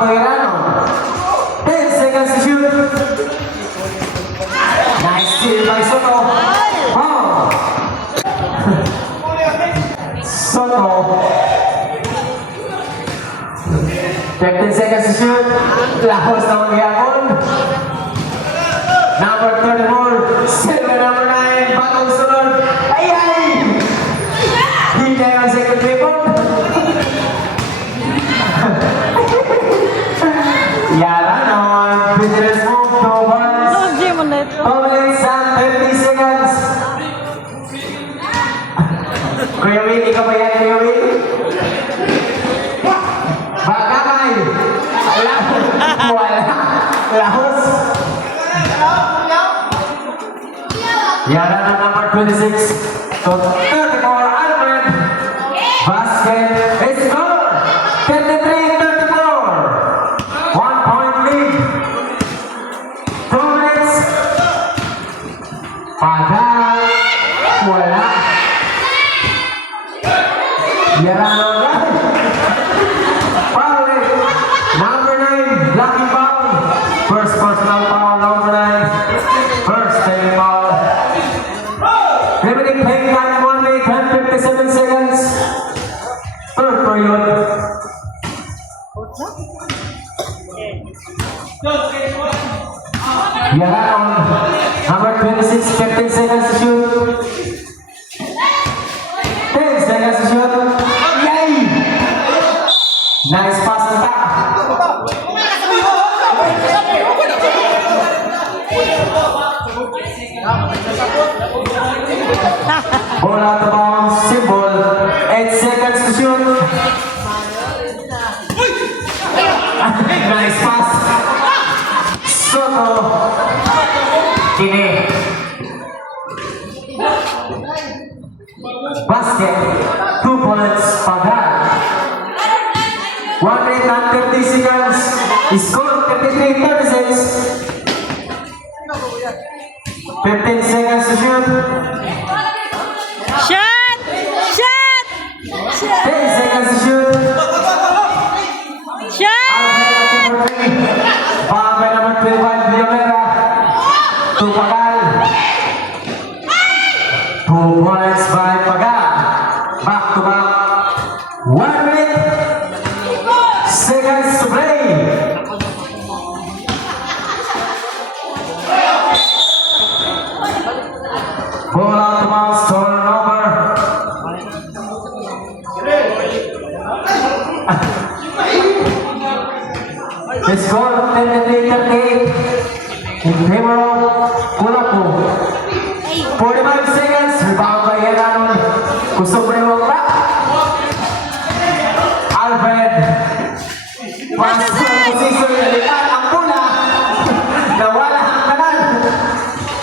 Paperano. 10 seconds to shoot. Nice steal by Soto. Oh. Soto. 15 seconds to shoot. Lahos na magyakon. Number 34. Silver number 9. Bagong sunod. Ay! Hindi yung second rebound. Yara naman. Vigilance move. 2 balls. 2 minutes and 30 seconds. Kuya Will, ikaw ba yan, Kuya Will? Bagay! Wala. Lahos. Yara na number 26. So, 34, Alfred. Basket is score. 33-34. 1 point lead. 2 minutes. Pagal. Wala. Yara na lang. Foul it. Number 9, Lucky Foul. First personal foul, number 9. First time foul. Remaining playing time 1 minute and 57 seconds. Third period. Yara on number 26, 15 seconds to shoot. 10 seconds to shoot. Yay! Nice pass on top. Ball out of bounds, symbol. 8 seconds to shoot. Nice pass. Soto. Kini. Basket. 2 points. Pagal. 1 minute and 30 seconds. Score 33-36. 15 seconds to shoot. Shot! Shot! 10 seconds to shoot. Shot! Pangabay naman 25, Villamera. 2 Pagal. 2 points by Pagal. Back to back. 1 minute. Seconds to play. Ball out of bounds, turnover. The score 33-38 in favor of Kulapo. 45 seconds, rebound by Yaranon. Gusto mo rin wag pa? Alfred. Pasok position, nalitan ang pula. Nawala ang kanan.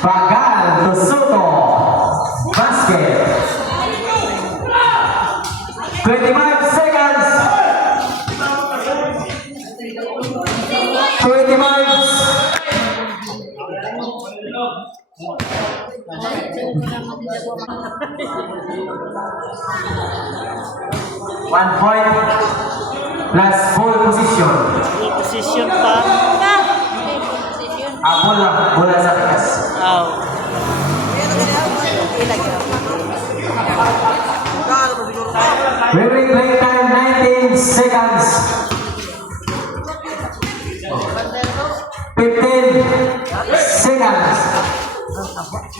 Pagal to Soto. Basket. 25 seconds. 25. One point plus ball position. Position pa. Bola sa taas. Oh. Remaining play time 19 seconds. 15 seconds.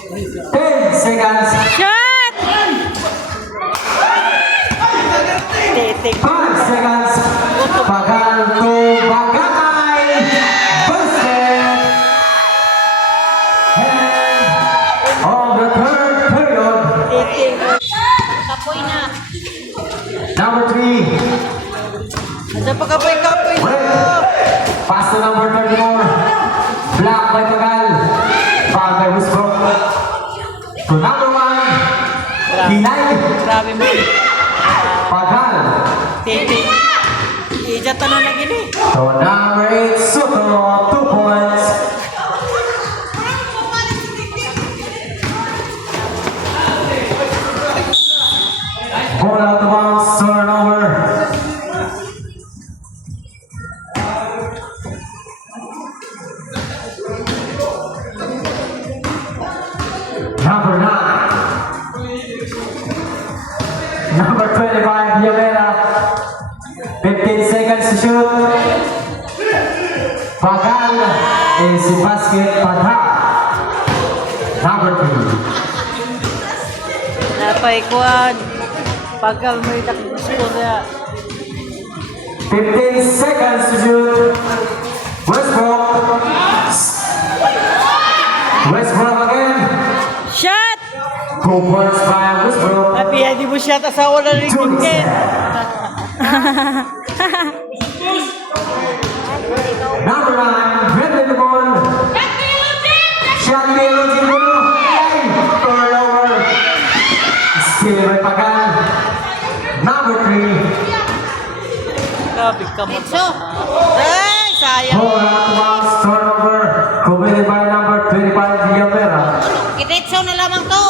10 seconds. Shot! Titik. 5 seconds. Pagal to Bagay. Basket. And on the third period. Titik. Kapoy na. Number 3. Asa pa kapoy na? Pass to number 34. Block by Pagal. Foul by Westbrook. To number 1. Hinay. Grabe mo. Pagal. Titik. Ijat na na gini. So number 8. Soto. 2 points. Ball out of bounds. Turnover. seconds to shoot. Pagal is the basket Padha. Number 3. Napay kuan. Pagkal may takbo na. 15 seconds to shoot. Westbrook. Westbrook again. Shot! 2 points by Westbrook. Tapi di mo shot asawa na rin Julius. Ken. Number 9, Brendan the ball. Shot Melo Jimuno. Turnover. Still by Pagan. Number 3. Grabe ka mo. Ay, sayang. Ball out of bounds. Turnover. Committed by number 25, Villamera. Kiretso na lamang to.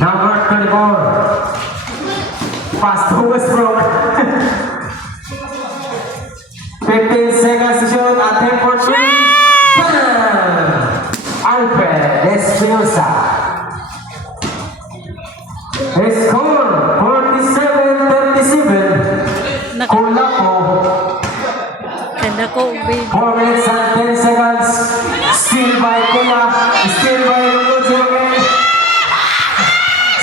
Number 24. Pass to Westbrook. 15 seconds to shoot. Attempt for 3. Bam! Alfred Espinosa. Score 47-37. Naku, Kulapo. kanda ko, babe. 4 minutes and 10 seconds. Steal by Kula. Steal by Luluji again.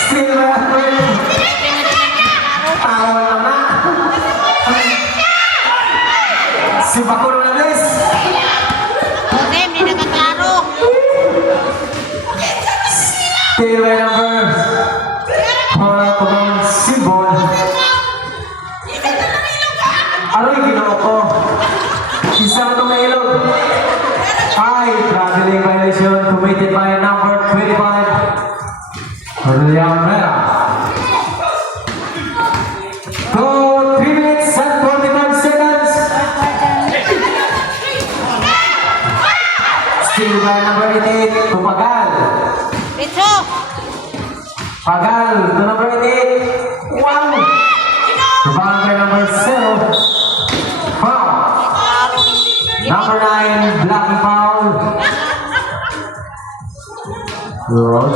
Steal by Alfred. Tawa naman. Si Bakulo na guys. Okay, hindi nakaklaro. Steal by number. Para tumang Sibon. Aroy ginawa ko. Isang tumailog. Ay, traveling violation committed by number 25. William Vera. Go 3 minutes and 45 seconds. Still by number 88, to Pagal. Kiretso. Pagal to number 88. Wow! Rebound by number 0. Foul. Number 9, blocking foul. Good.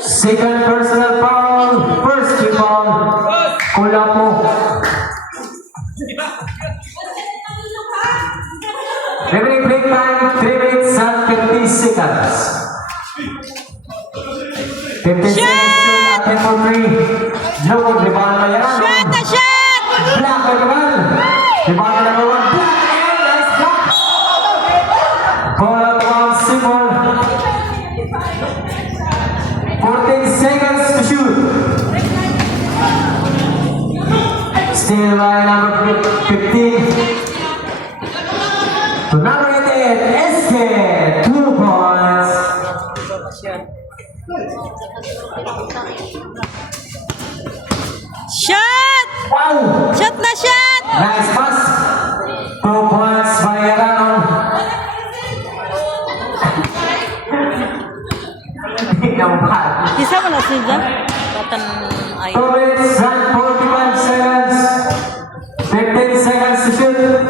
Second personal foul. First rebound. Kulapo. Remaining break time, 3 minutes and 50 seconds. 50 seconds to attempt for 3. Low rebound by Yaran. Shot na shot! Block by Kamal. Rebound by number 1. Block again. Nice block. Ball out of bounds, Simon. 14 seconds to shoot. Still by number 15. To number 88, SK. 2 points. Shot! Wow. Shot na shot! Nice pass. 2 points by Yaranon. Nampak. Isa mo na siya? Batan ay. 2 minutes and 45 seconds. 15 seconds to shoot.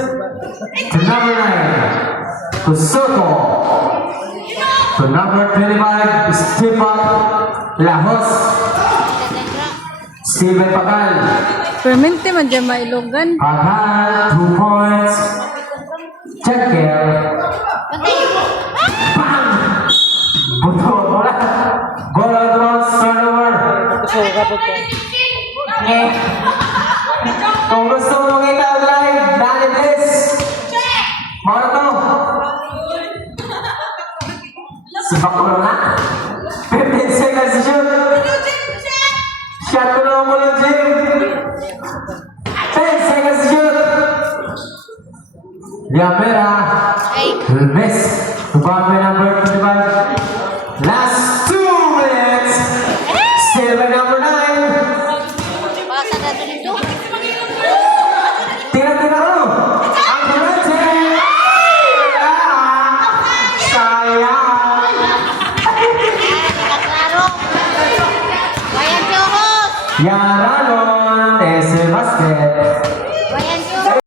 To number 9. To Soto. To number 25. Stepak Lahos. Steven Pagal. Permente man dyan mailogan. Pagal. 2 points. Checker. Bang! Buto, bola. Bola out of bounds, turnover. Gusto ko kapag ko. Eh. Kung gusto mo makita ang live, dali please. Mga to. Sibak ko na. 15 seconds to shoot. Shot ko na mula, Jim. 10 seconds to shoot. Yamera. Ay. Miss. Rebound by number